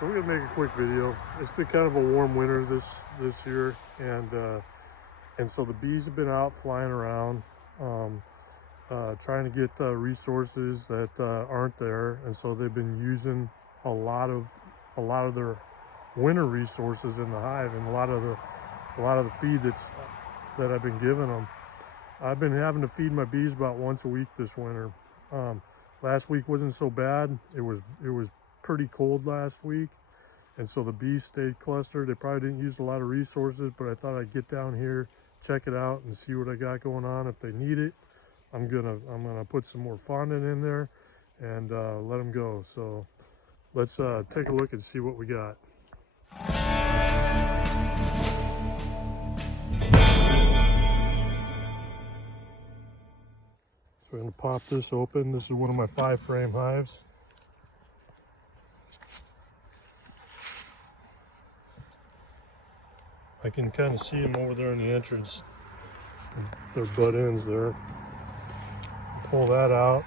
So we're gonna make a quick video. It's been kind of a warm winter this year, and so the bees have been out flying around, trying to get resources that aren't there, and so they've been using a lot of their winter resources in the hive, and a lot of the feed that I've been giving them. I've been having to feed my bees about once a week this winter. Last week wasn't so bad. It was pretty cold last week, and so the bees stayed clustered. They probably didn't use a lot of resources, but I thought I'd get down here, check it out, and see what I got going on. If they need it, I'm gonna put some more fondant in there and let them go. So let's take a look and see what we got. So we're gonna pop this open. This is one of my 5-frame hives. I can kind of see them over there in the entrance. Their butt ends there. Pull that out.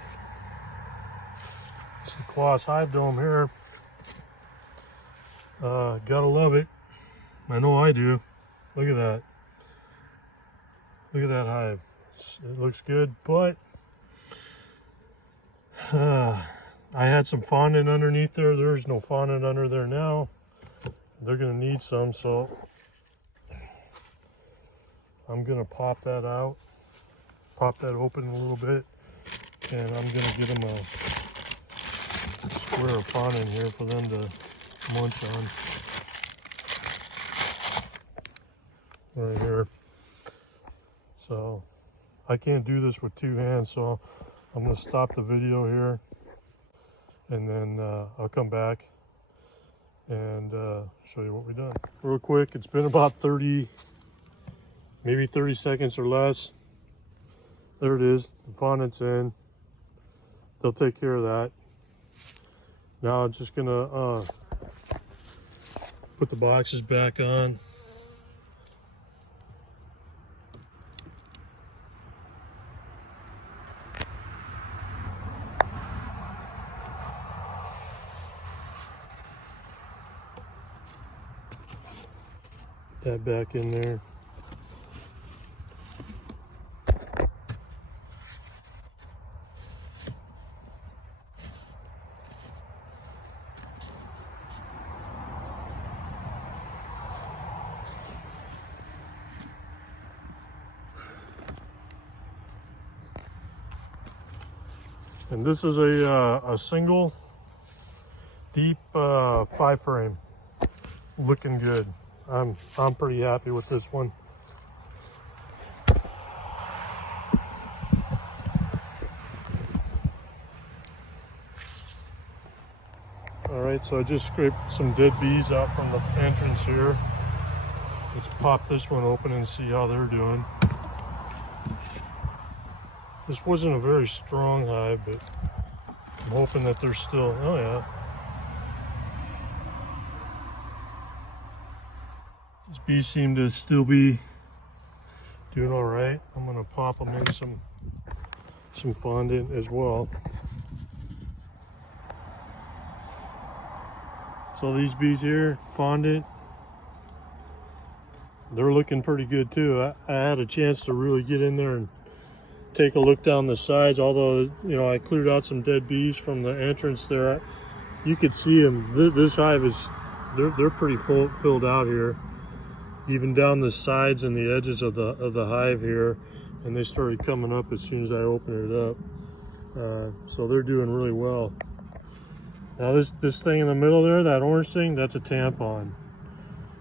It's the Clauss Hive Dome here. Gotta love it. I know I do. Look at that. Look at that hive. It looks good, but I had some fondant underneath there. There's no fondant under there now. They're gonna need some, so I'm gonna pop that out, pop that open a little bit, and I'm gonna get them a square of fondant here for them to munch on. Right here. So I can't do this with 2 hands, so I'm gonna stop the video here, and then I'll come back and show you what we've done. Real quick, it's been about 30, maybe 30 seconds or less. There it is, the fondant's in. They'll take care of that. Now I'm just gonna put the boxes back on. That back in there. And this is a single deep 5-frame, looking good. I'm pretty happy with this one. All right, so I just scraped some dead bees out from the entrance here. Let's pop this one open and see how they're doing. This wasn't a very strong hive, but I'm hoping that they're still, oh yeah. These bees seem to still be doing all right. I'm gonna pop them in some fondant as well. So these bees here, fondant, they're looking pretty good too. I had a chance to really get in there and take a look down the sides, although, you know, I cleared out some dead bees from the entrance there. You could see them. This hive is, they're pretty filled out here, even down the sides and the edges of the hive here, and they started coming up as soon as I opened it up. So they're doing really well. Now this thing in the middle there, that orange thing, that's a tampon.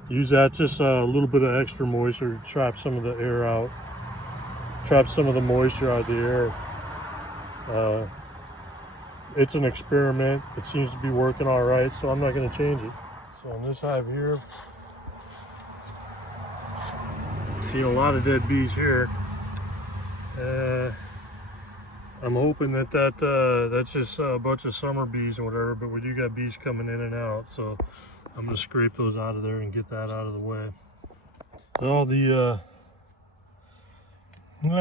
Use that, just a little bit of extra moisture to trap some of the air out. Trap some of the moisture out of the air. It's an experiment. It seems to be working all right, so I'm not going to change it. So in this hive here, see a lot of dead bees here. I'm hoping that's just a bunch of summer bees or whatever, but we do got bees coming in and out, so I'm going to scrape those out of there and get that out of the way. Well,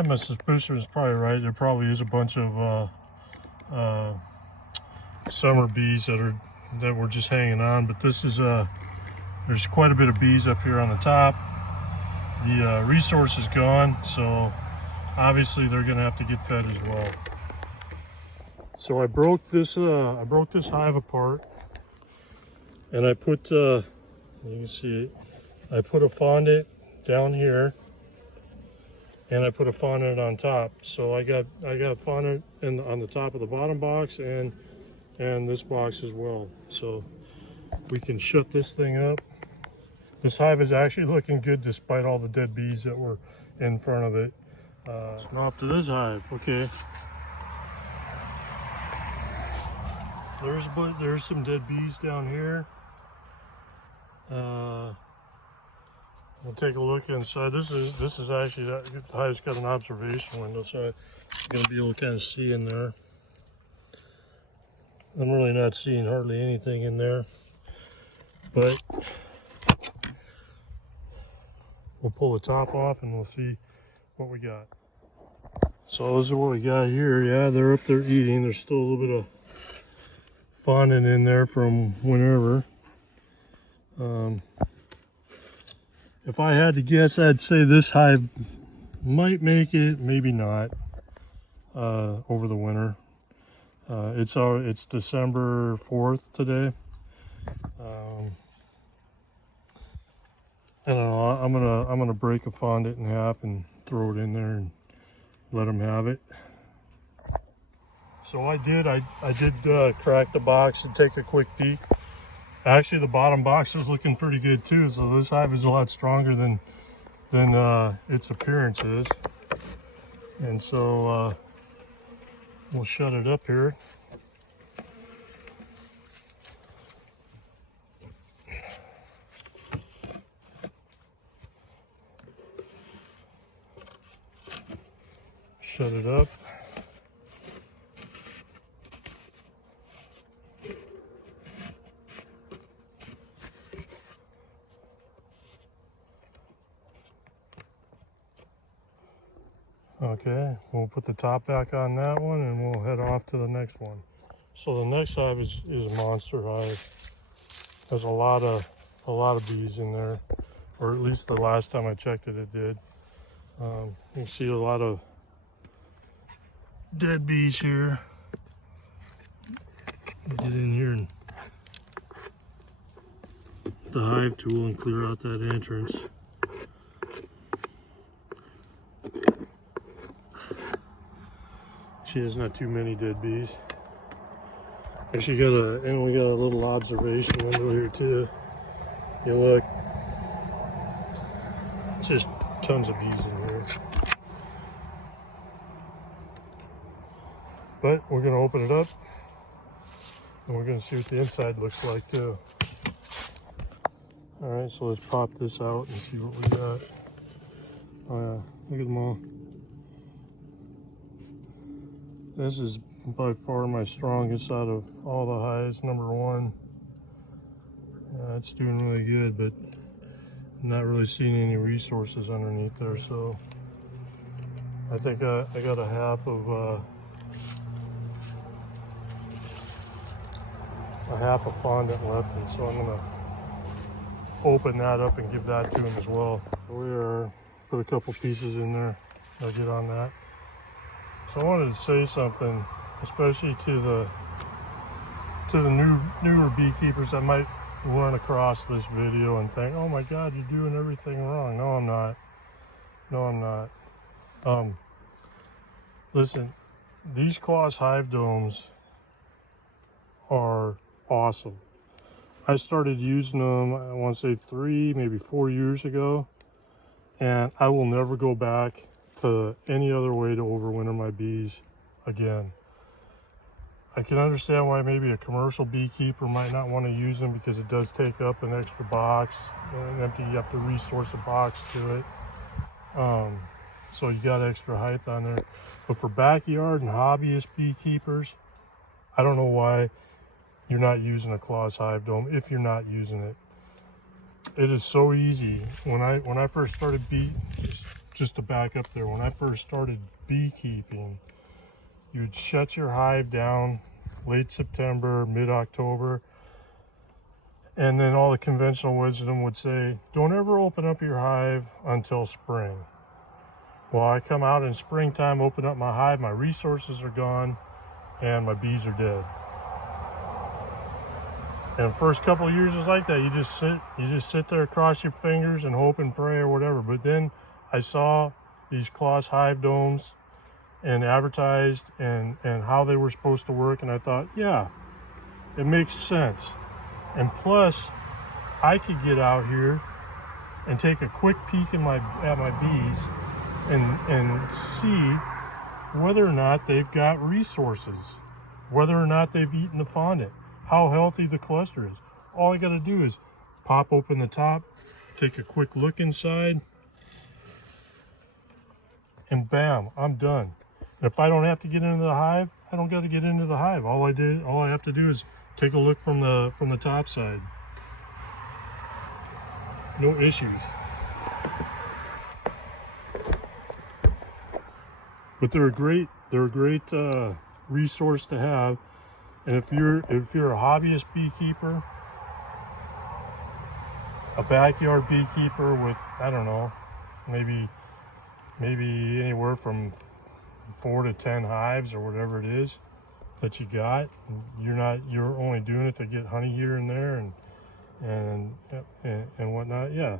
my suspicion is probably right. There probably is a bunch of summer bees that are that were just hanging on. But this is there's quite a bit of bees up here on the top. The resource is gone, so obviously they're going to have to get fed as well. So I broke this hive apart, and I put you can see it. I put a fondant down here, and I put a fondant on top. So I got fondant on the top of the bottom box and this box as well. So we can shut this thing up. This hive is actually looking good despite all the dead bees that were in front of it. Now up to this hive. Okay. There's some dead bees down here. We'll take a look inside. This is actually, the hive's got an observation window, so I'm gonna be able to kind of see in there. I'm really not seeing hardly anything in there, but we'll pull the top off and we'll see what we got. So this is what we got here. Yeah, they're up there eating. There's still a little bit of fondant in there from whenever. If I had to guess, I'd say this hive might make it, maybe not, over the winter. It's December 4th today. I don't know. I'm gonna break a fondant in half and throw it in there and let them have it. So I did crack the box and take a quick peek. Actually, the bottom box is looking pretty good too. So this hive is a lot stronger than its appearance is. And so we'll shut it up here. Shut it up. Okay, we'll put the top back on that one and we'll head off to the next one. So the next hive is a monster hive. There's a lot of bees in there, or at least the last time I checked it, it did. You can see a lot of dead bees here. Get in here and the hive tool and clear out that entrance. Actually, there's not too many dead bees. Actually, we got a little observation window here too. You look, just tons of bees in here. But we're gonna open it up and we're gonna see what the inside looks like too. All right, so let's pop this out and see what we got. Oh yeah, look at them all. This is by far my strongest out of all the hives, number one. It's doing really good, but I'm not really seeing any resources underneath there, so I think I got a half a fondant left, and so I'm gonna open that up and give that to him as well. We are put a couple pieces in there. I'll get on that. So I wanted to say something, especially to the newer beekeepers that might run across this video and think, "Oh my God, you're doing everything wrong." No, I'm not. No, I'm not. Listen, these Clauss Hive Domes are awesome. I started using them, I want to say 3, maybe 4 years ago, and I will never go back to any other way to overwinter my bees again. I can understand why maybe a commercial beekeeper might not want to use them because it does take up an extra box, and you have to resource a box to it. So you got extra height on there. But for backyard and hobbyist beekeepers, I don't know why you're not using a Clauss Hive Dome if you're not using it. It is so easy. When I first started just to back up there, when I first started beekeeping, you'd shut your hive down late September, mid-October, And then all the conventional wisdom would say, don't ever open up your hive until spring. Well, I come out in springtime, open up my hive, my resources are gone, and my bees are dead. And the first couple of years is like that. You just sit there, cross your fingers and hope and pray or whatever. But then I saw these Clauss Hive Domes and advertised and how they were supposed to work, and I thought, yeah, it makes sense. And plus, I could get out here and take a quick peek at my bees and see whether or not they've got resources, whether or not they've eaten the fondant, how healthy the cluster is. All I got to do is pop open the top, take a quick look inside, and bam, I'm done. And if I don't have to get into the hive, I don't got to get into the hive. All I have to do is take a look from the top side. No issues. But they're a great resource to have. And if you're a hobbyist beekeeper, a backyard beekeeper with, I don't know, maybe anywhere from 4 to 10 hives or whatever it is that you got, you're only doing it to get honey here and there and whatnot. Yeah,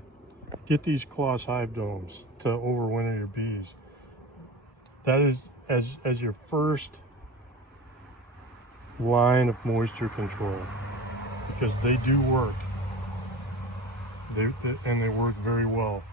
get these Clauss Hive Domes to overwinter your bees. That is as your first line of moisture control, because they do work. They work very well.